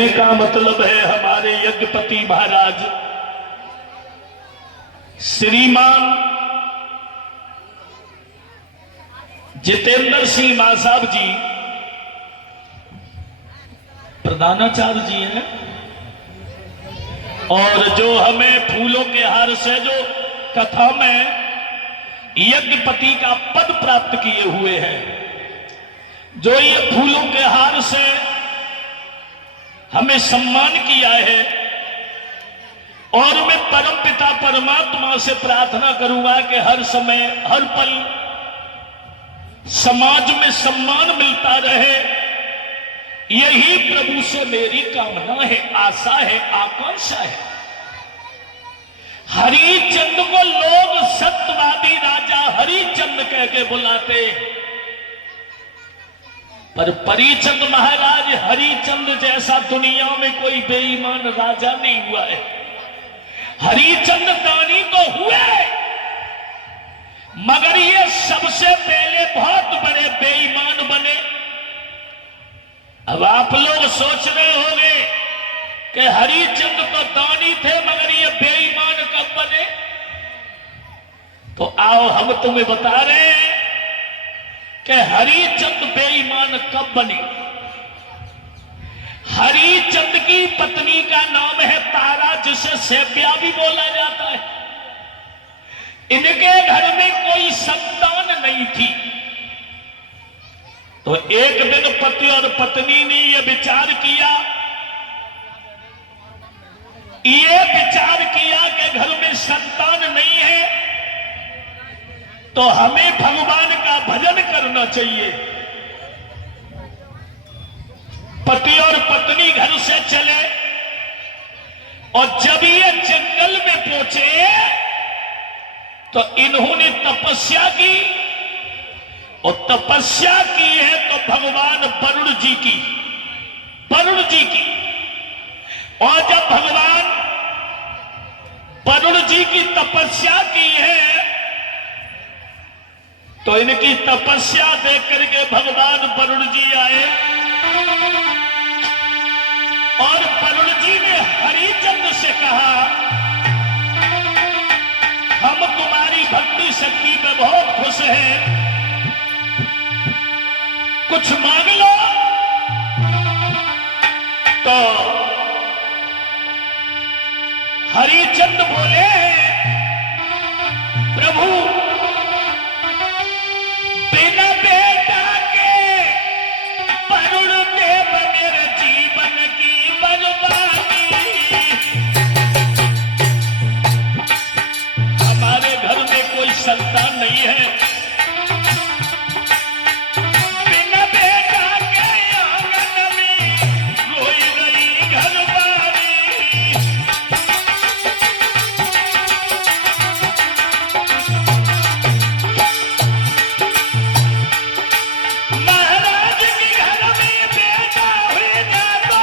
कहने का मतलब है हमारे यज्ञपति महाराज श्रीमान जितेंद्र सिंह मां साहब जी प्रधानाचार्य जी हैं, और जो हमें फूलों के हार से जो कथा में यज्ञपति का पद प्राप्त किए हुए हैं, जो ये फूलों के हार से हमें सम्मान किया है, और मैं परमपिता परमात्मा से प्रार्थना करूंगा कि हर समय हर पल समाज में सम्मान मिलता रहे। यही प्रभु से मेरी कामना है, आशा है, आकांक्षा है। हरिचंद को लोग सत्यवादी राजा हरिचंद कह के बुलाते, पर परिचंद महाराज हरिचंद जैसा दुनिया में कोई बेईमान राजा नहीं हुआ है। हरिचंद दानी तो हुए, मगर ये सबसे पहले बहुत बड़े बेईमान बने। अब आप लोग सोच रहे होंगे कि हरिचंद तो दानी थे, मगर ये बेईमान कब बने? तो आओ हम तुम्हें बता रहे हैं कि हरिचंद बेईमान कब बने। हरिचंद की पत्नी का नाम है तारा, जिसे सेव्या भी बोला जाता है। इनके घर में कोई संतान नहीं थी, तो एक दिन पति और पत्नी ने यह विचार किया कि घर में संतान नहीं है तो हमें भगवान का भजन करना चाहिए। पति और पत्नी घर से चले, और जब ये जंगल में पहुंचे तो इन्होंने तपस्या की, और तपस्या की है तो भगवान वरुण जी की। और जब भगवान वरुण जी की तपस्या की है तो इनकी तपस्या देख करके भगवान वरुण जी आए, और वरुण जी ने हरिचंद से कहा, हम तुम्हारी भक्ति शक्ति में बहुत खुश हैं, कुछ मांग लो। तो हरिचंद बोले, प्रभु बिना बेटा के वरुण देव मेरे जीवन की बर्बादी। हमारे घर में कोई संतान नहीं है, बिना बेटा के आंगन में रोई रही घरवाली। महाराज के घर में बेटा हुई ना तो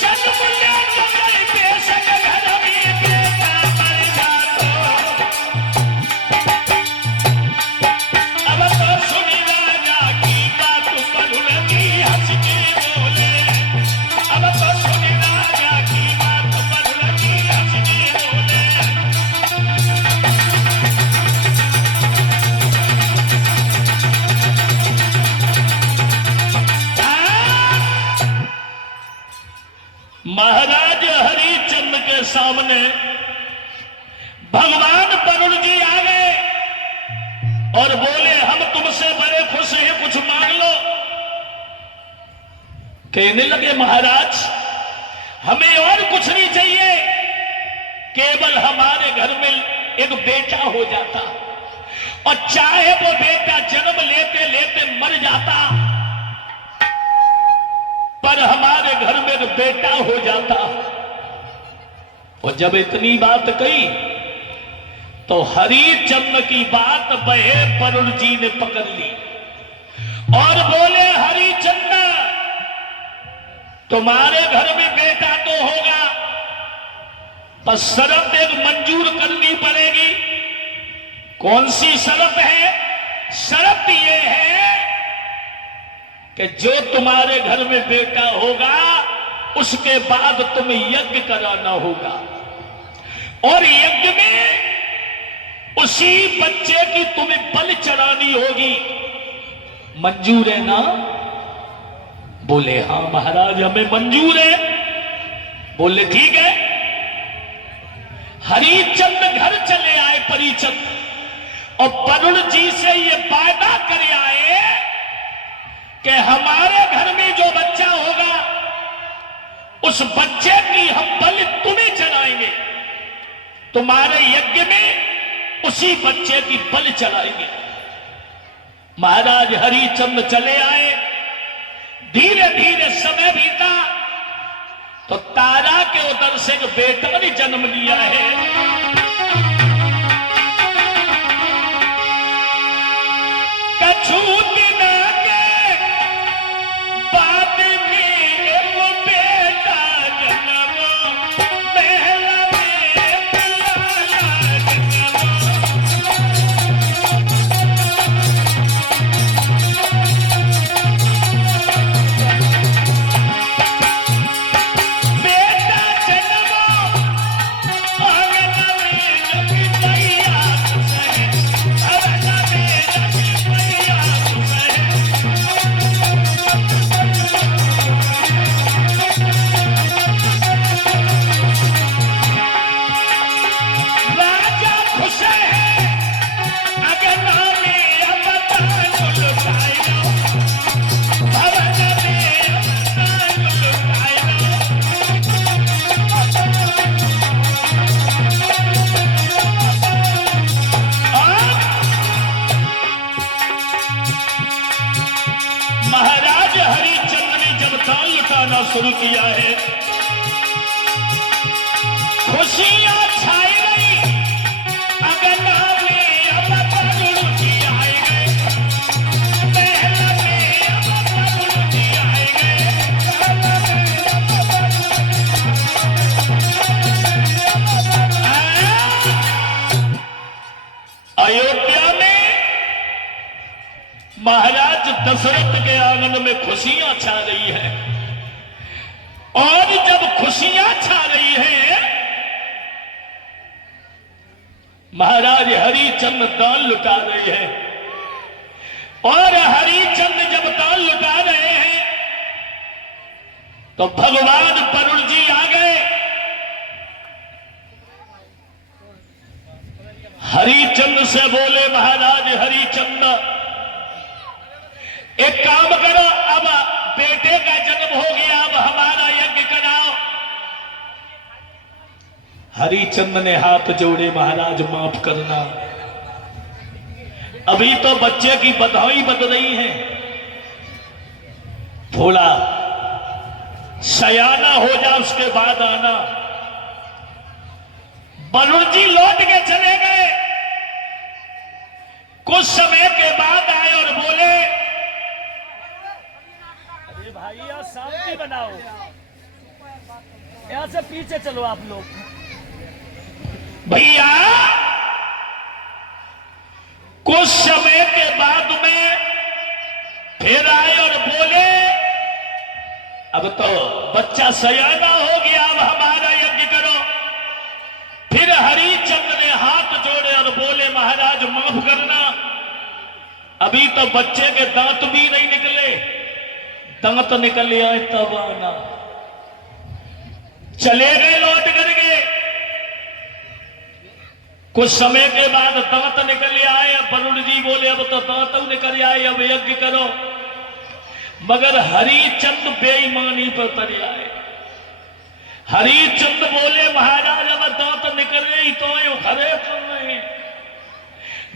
जन्म ले गई, बेशक घर में बेटा मर जा तो। अब तो सुनी राजा की बात, वरुण जी हंस के बोले। अब तो सुनी राजा की बात, वरुण जी हंस के बोले। महाराज हरिचंद के सामने भगवान वरुण जी आ गए और बोले, हम तुमसे बड़े खुश हैं, कुछ मांग लो। कहने लगे, महाराज हमें और कुछ नहीं चाहिए, केवल हमारे घर में एक बेटा हो जाता, और चाहे वो बेटा जन्म लेते लेते मर जाता, पर हमारे घर में एक बेटा हो जाता। और जब इतनी बात कही तो हरिचंद की बात बहे वरुण जी ने पकड़ ली और बोले, हरिचंद तुम्हारे घर में बेटा तो होगा, पर शर्त एक मंजूर करनी पड़ेगी। कौन सी शर्त है? शर्त यह है कि जो तुम्हारे घर में बेटा होगा उसके बाद तुम्हें यज्ञ कराना होगा, और यज्ञ में उसी बच्चे की तुम्हें बलि चढ़ानी होगी। मंजूर है ना? बोले हां महाराज हमें मंजूर है। बोले ठीक है। हरिचंद घर चले आए परिचंद, और वरुण जी से ये वादा करे आए कि हमारे घर में जो बच्चा होगा उस बच्चे की हम बलि तुम्हें चढ़ाएंगे, तुम्हारे यज्ञ में उसी बच्चे की बलि चढ़ाएंगे। महाराज हरिचंद चले आए। धीरे धीरे समय बीता तो तारा के उदर से एक बेटा ने जन्म लिया है। कछु दिन के बाद में एक बेटा जन्म, महल में दुलारा जन्म। बेटा जन्मो आंगन में लगी मैया सहे, आंगन में लगी मैया सहे। राजा खुश है अगना में अवतार लुटाया, भवन में अवतार लुटाया। महाराज हरिचंद्र ने जब दान लुटाना शुरू किया है, खुशियां छाई गई अगना में, अब वरुण जी आए गए। महल में अब वरुण जी आए गए। अयोध्या में महाराज दशरथ के आंगन में खुशियां छा रही है, और जब खुशियां छा रही है महाराज हरिचंद दान लुटा रहे हैं, और हरिचंद जब दान लुटा रहे हैं तो भगवान वरुण जी आ गए। हरिचंद से बोले महाराज हरिचंद एक काम करो, अब बेटे का जन्म हो गया, अब हमारा यज्ञ कराओ। हरिचंद ने हाथ जोड़े, महाराज माफ करना, अभी तो बच्चे की बधाई बन रही है, थोड़ा सयाना हो जा उसके बाद आना। वरुण जी लौट के चले गए। कुछ समय के बाद आए और बोले भाई यार शांति बनाओ, यहां से पीछे चलो आप लोग। भैया कुछ समय के बाद में फिर आए और बोले अब तो बच्चा सयाना हो गया, अब हमारा यज्ञ करो। फिर हरिचंद ने हाथ जोड़े और बोले महाराज माफ करना, अभी तो बच्चे के दांत भी नहीं निकले, दांत निकल आए तब आना। चले गए लौट करके। कुछ समय के बाद दांत निकल आए। वरुण जी बोले अब तो दांत निकल आए, अब यज्ञ करो। मगर हरिचंद बेईमानी पर उतर आए। हरिचंद बोले महाराज अब दांत निकल रही तो ये उखड़े क्यों नहीं,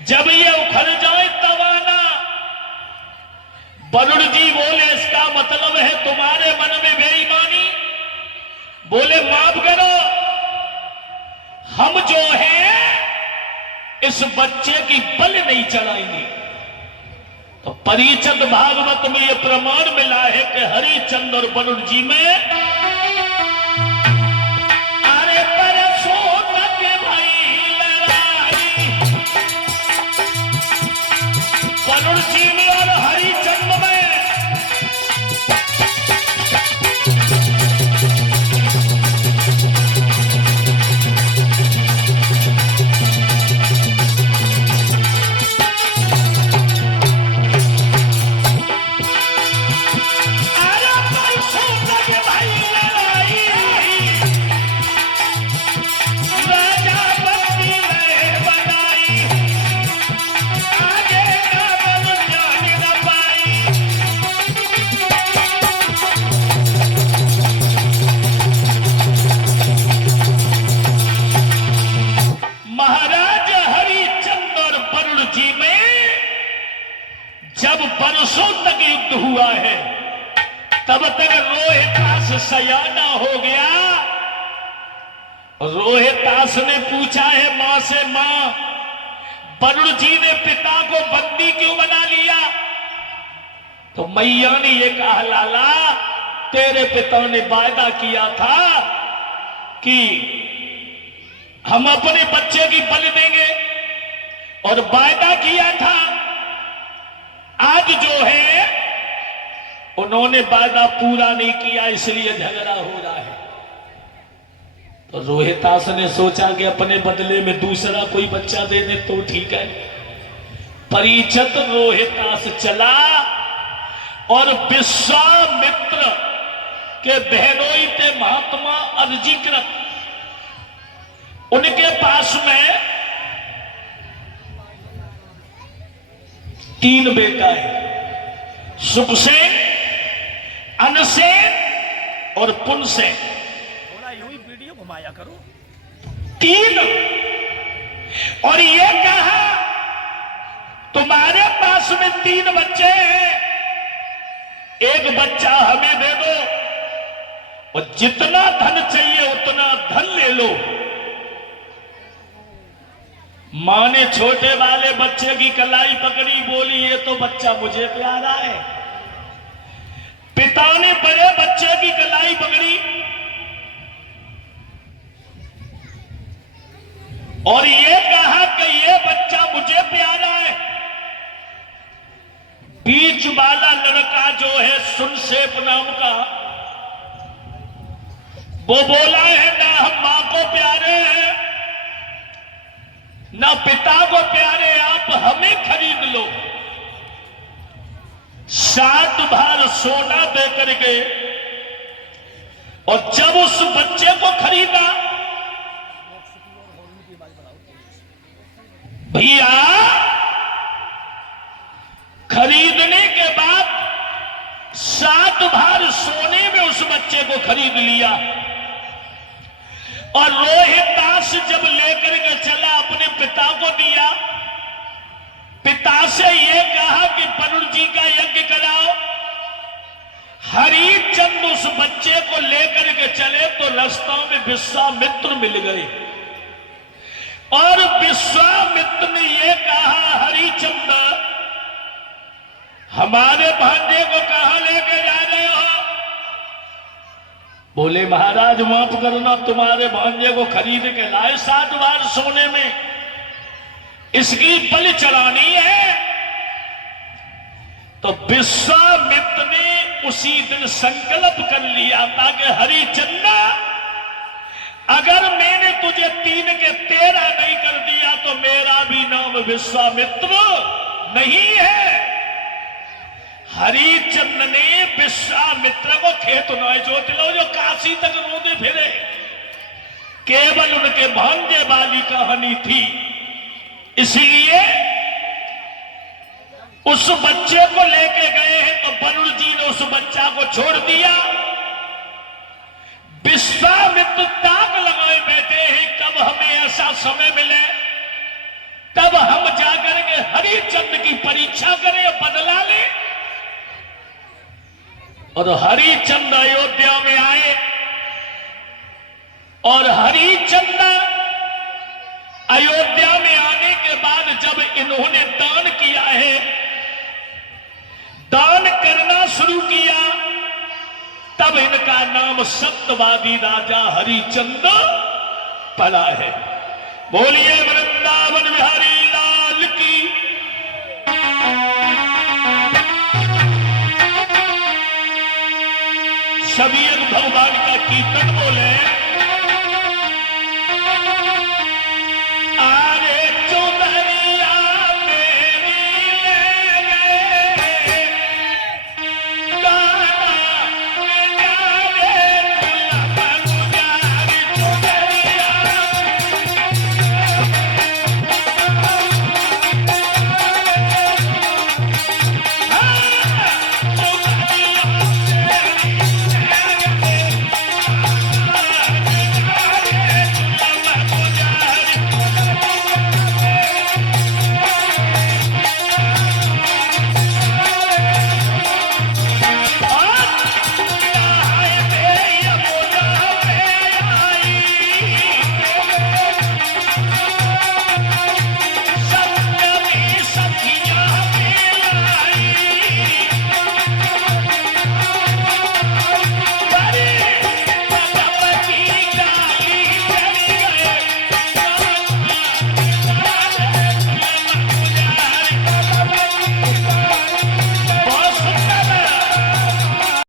जब ये उखड़ जाए तब आना। वरुण जी बोले इसका मतलब है तुम्हारे मन में बेईमानी। बोले माफ करो, हम जो हैं इस बच्चे की बलि नहीं चढ़ाएंगे। तो परिचंद भागवत में यह प्रमाण मिला है कि हरिचंद और वरुण जी में अरे परसों तक भाई लड़ाई, वरुण जी में और हरिचंद में तब तक रोहितास सयाना हो गया। रोहितास ने पूछा है मां से, मां वरुण जी ने पिता को बंदी क्यों बना लिया? तो मैया ने ये कहा, लाला तेरे पिता ने वायदा किया था कि हम अपने बच्चे की बलि देंगे, और वायदा किया था। आज जो है उन्होंने वादा पूरा नहीं किया, इसलिए झगड़ा हो रहा है। तो रोहितास ने सोचा कि अपने बदले में दूसरा कोई बच्चा दे दे तो ठीक है। परीक्षित रोहितास चला और विश्वामित्र के बहनोई थे महात्मा अर्जीकृत, उनके पास में 3 बेटा है, सुखसेन, अनसेन और पुनसेन। थोड़ा यूं ही वीडियो घुमाया करो। 3। और ये कहा तुम्हारे पास में 3 बच्चे हैं, एक बच्चा हमें दे दो और जितना धन चाहिए उतना धन ले लो। मां ने छोटे वाले बच्चे की कलाई पकड़ी, बोली ये तो बच्चा मुझे प्यारा है। पिता ने बड़े बच्चे की कलाई पकड़ी और ये कहा कि ये बच्चा मुझे प्यारा है। बीच वाला लड़का जो है सुनसेप नाम का, वो बोला है ना हम मां को प्यारे हैं ना पिता को प्यारे, आप हमें खरीद लो। 7 भार सोना दे करके, और जब उस बच्चे को खरीदा, भैया खरीदने के बाद 7 भार सोने में उस बच्चे को खरीद लिया। और रोहितास जब लेकर के चला अपने पिता को दिया, पिता से यह कहा कि वरुण जी का यज्ञ कराओ। हरिचंद उस बच्चे को लेकर के चले तो रास्ता में विश्वामित्र मिल गए, और विश्वामित्र ने यह कहा, हरिचंद हमारे भांजे को कहां लेके जा रहे हो? बोले महाराज माफ करना, तुम्हारे भांजे को खरीद के लाए 7 बार सोने में, इसकी बलि चढ़ानी है। तो विश्वामित्र ने उसी दिन संकल्प कर लिया था कि हरिचंद अगर मैंने तुझे 3 के 13 नहीं कर दिया तो मेरा भी नाम विश्वामित्र नहीं है। हरिचंद ने विश्वामित्र को खेत न जोत लो जो काशी तक रोते फिरे, केवल उनके भांजे वाली कहानी थी। इसलिए उस बच्चे को लेके गए हैं तो वरुण जी ने उस बच्चा को छोड़ दिया। विश्वामित्र ताक लगाए बैठे हैं कब हमें ऐसा समय मिले, तब हम जाकर के हरिचंद की परीक्षा करें, बदला लें। और हरिचंद अयोध्या में आए, और हरिचंद अयोध्या में आने के बाद जब इन्होंने दान किया है, दान करना शुरू किया, तब इनका नाम सत्यवादी राजा हरिचंद पड़ा है। बोलिए वृंदावन बिहारी लाल की। सभी भगवान का कीर्तन बोले।